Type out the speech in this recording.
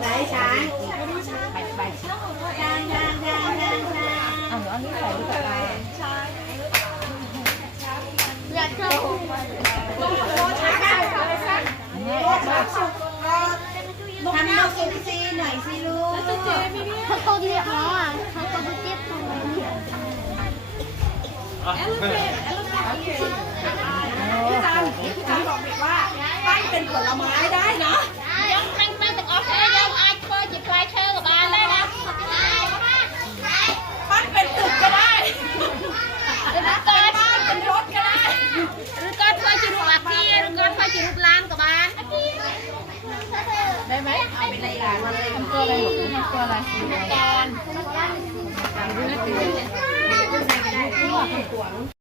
Đấy trái Bạch bạch Đang đang đang đang đang Ăn nữa nước phải nước phải Dạ châu Hắn đâu cũng xin này xin luôn Thôi cô đi học nó à Thôi cô đi tiếp không lấy Elephant, elephant. ผลไม้ได้นะយើងខាงពេលទាំอអស់គ្នាយើងអាចធ្វើជាផ្លែឈើក៏បានដែរណាปั้านเป็นตึกก็ได้หรือก็ปั้นเป็นรถก็ได้หรือก็ធ្វើជារូបหรือก็ក៏ធ្វើជាร้านกับบ้านได้ไหมเอาไปเลยหลานทำตัวอะไรทำตัวอะไรการทำตัวอะไร